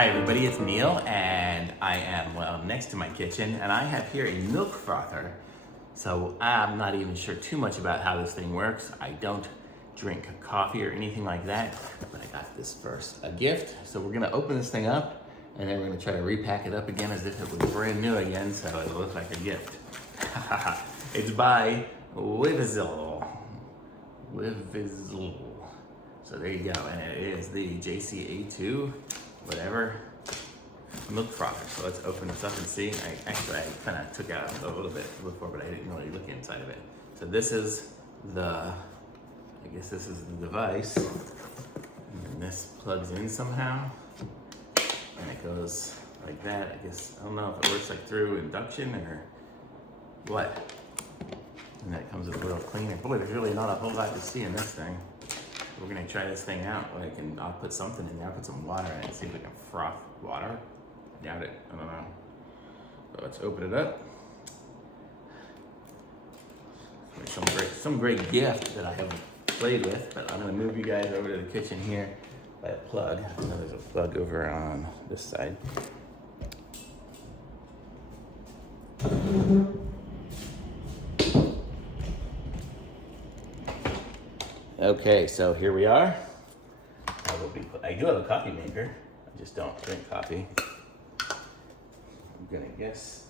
Hi everybody, it's Neil and I am next to my kitchen and I have here a milk frother. So I'm not even sure too much about how this thing works. I don't drink coffee or anything like that, but I got this first, a gift. So we're gonna open this thing up and then we're gonna try to repack it up again as if it was brand new again so it'll look like a gift. It's by WIVIZL. WIVIZL. So there you go, and it is the JCA2 whatever milk frother. So let's open this up and see. I kind of took out a little bit before, but I didn't really look inside of it. So this is the, I guess this is the device. And this plugs in somehow. And it goes like that. I guess, I don't know if it works like through induction or what. And then it comes with a little cleaner. Boy, there's really not a whole lot to see in this thing. We're gonna try this thing out. I'll put something in there. I'll put some water in it, see if we can froth water. Doubt it, I don't know. So let's open it up. Some great gift that I haven't played with, but I'm gonna move you guys over to the kitchen here by a plug. I know there's a plug over on this side. Okay, so here we are. I do have a coffee maker. I just don't drink coffee. I'm gonna guess.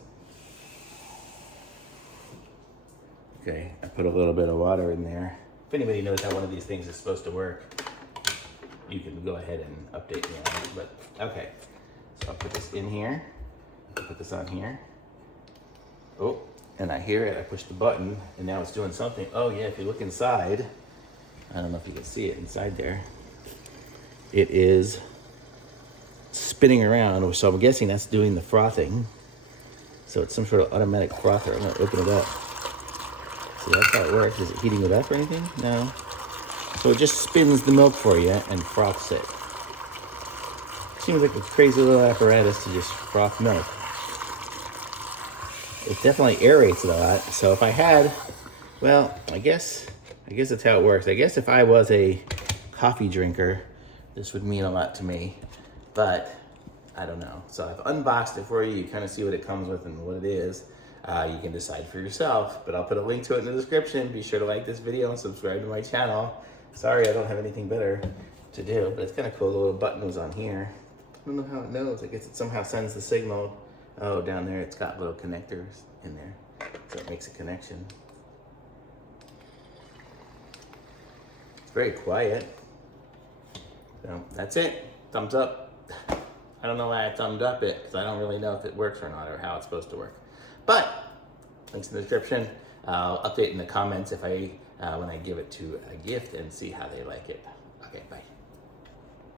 Okay, I put a little bit of water in there. If anybody knows how one of these things is supposed to work, you can go ahead and update me on it. But okay, so I'll put this in here. I'll put this on here. Oh, and I hear it. I push the button, and now it's doing something. Oh yeah, if you look inside, I don't know if you can see it inside there. It is spinning around, so I'm guessing that's doing the frothing. So it's some sort of automatic frother. I'm gonna open it up. See, that's how it works. Is it heating it up or anything? No. So it just spins the milk for you and froths it. Seems like a crazy little apparatus to just froth milk. It definitely aerates it a lot. So if I had, well, I guess that's how it works. I guess if I was a coffee drinker, this would mean a lot to me, but I don't know. So I've unboxed it for you. You kind of see what it comes with and what it is. You can decide for yourself, but I'll put a link to it in the description. Be sure to like this video and subscribe to my channel. Sorry, I don't have anything better to do, but it's kind of cool. The little button was on here. I don't know how it knows. I guess it somehow sends the signal. Oh, down there, it's got little connectors in there. So it makes a connection. It's very quiet. So that's it. Thumbs up. I don't know why I thumbed up it because I don't really know if it works or not or how it's supposed to work. But links in the description. I'll update in the comments if when I give it to a gift and see how they like it. Okay, bye.